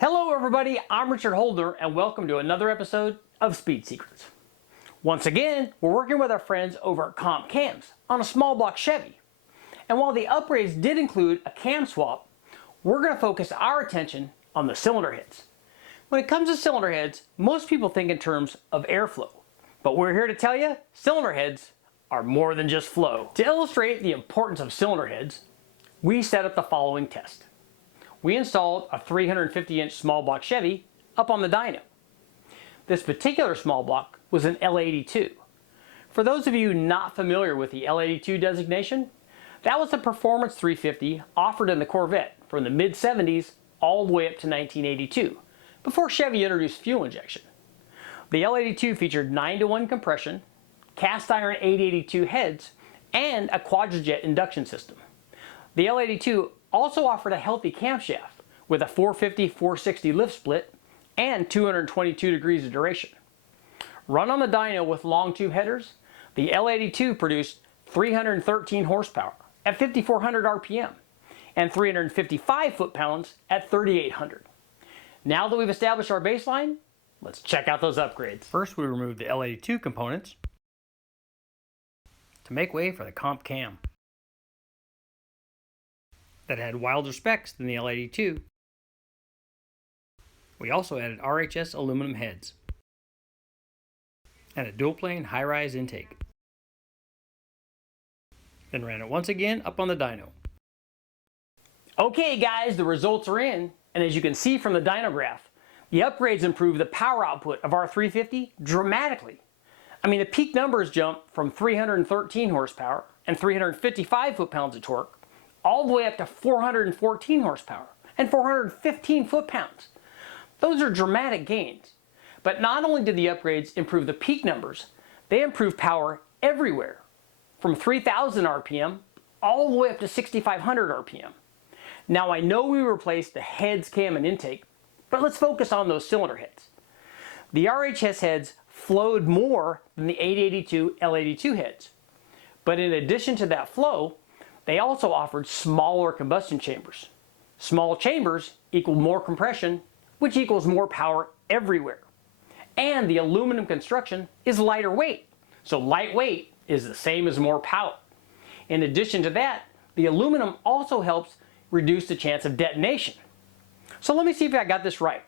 Hello everybody, I'm Richard Holdener and welcome to another episode of Speed Secrets. Once again, we're working with our friends over at Comp Cams on a small block Chevy. And while the upgrades did include a cam swap, we're going to focus our attention on the cylinder heads. When it comes to cylinder heads, most people think in terms of airflow. But we're here to tell you, cylinder heads are more than just flow. To illustrate the importance of cylinder heads, we set up the following test. We installed a 350-inch small block Chevy up on the dyno. This particular small block was an L82. For those of you not familiar with the L82 designation, that was the Performance 350 offered in the Corvette from the mid-70s all the way up to 1982, before Chevy introduced fuel injection. The L82 featured 9-to-1 compression, cast iron 882 heads, and a quadrajet induction system. The L82 also offered a healthy camshaft with a 450-460 lift split and 222 degrees of duration. Run on the dyno with long tube headers, the L82 produced 313 horsepower at 5,400 RPM and 355 foot-pounds at 3,800. Now that we've established our baseline, let's check out those upgrades. First, we removed the L82 components to make way for the Comp Cam that had wilder specs than the L82. We also added RHS aluminum heads and a dual-plane high-rise intake. Then ran it once again up on the dyno. Okay guys, the results are in, and as you can see from the dyno graph, the upgrades improved the power output of our 350 dramatically. I mean, the peak numbers jumped from 313 horsepower and 355 foot-pounds of torque all the way up to 414 horsepower and 415 foot-pounds. Those are dramatic gains. But not only did the upgrades improve the peak numbers, they improved power everywhere, from 3,000 RPM all the way up to 6,500 RPM. Now I know we replaced the heads, cam, and intake, but let's focus on those cylinder heads. The RHS heads flowed more than the 882 L82 heads. But in addition to that flow, they also offered smaller combustion chambers. Small chambers equal more compression, which equals more power everywhere. And the aluminum construction is lighter weight, so lightweight is the same as more power. In addition to that, the aluminum also helps reduce the chance of detonation. So let me see if I got this right.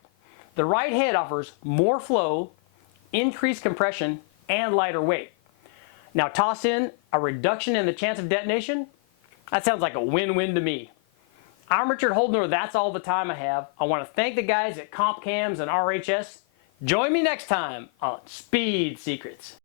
The right head offers more flow, increased compression, and lighter weight. Now toss in a reduction in the chance of detonation. That sounds like a win-win to me. I'm Richard Holdener. That's all the time I have. I want to thank the guys at Comp Cams and RHS. Join me next time on Speed Secrets.